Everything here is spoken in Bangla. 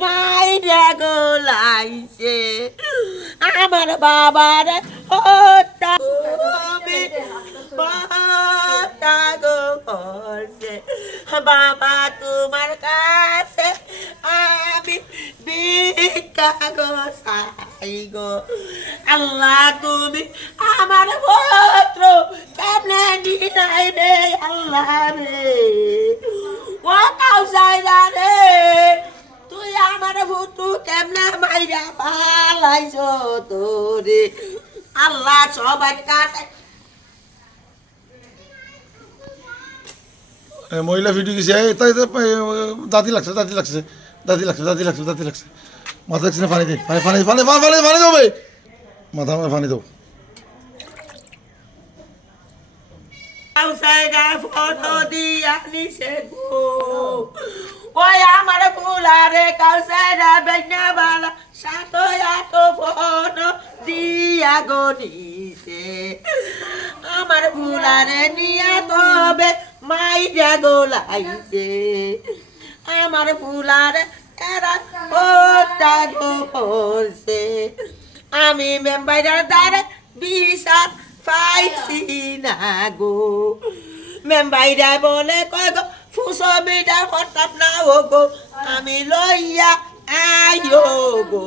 মাইরা গোলাইছে আমার বাবার হত্যা তুমি হত্যা গো করছে বাবা তোমার কাছে আমি ভিক্ষা গো চাই গো আল্লাহ তুমি আমার পুত্র কেমনে নিলাই রে আল্লাহ রে ও কাউসাই রে তুই আমার ভুতু কেমনে মাইরা পালাইছ তোরে আল্লাহ সবার কাছে মহিলা ভিডিও গেছে তাই দাঁতি লাগছে মাথা লাগছে না পানি দিন পানি দেবো মাথা আমার পানি দেবো কাউসাইরা ফটো দিয়া নিছে গো ওই আমার ফুলারে কাউসাইরা বেগনা বালা সাতো এত ফটো দিয়া গো নিছে আমার ফুলারে নিয়া তবে মাইরা গোলাইছে আমার ফুলারে এরা হত্যা গো করছে আমি মেম্বাইরার দ্বারে বিচার পাইছি না গো মেম্বাইরা বলে কয় গো ফুসবিটা ফটাপ না ও গো আমি লইয়া আইও গো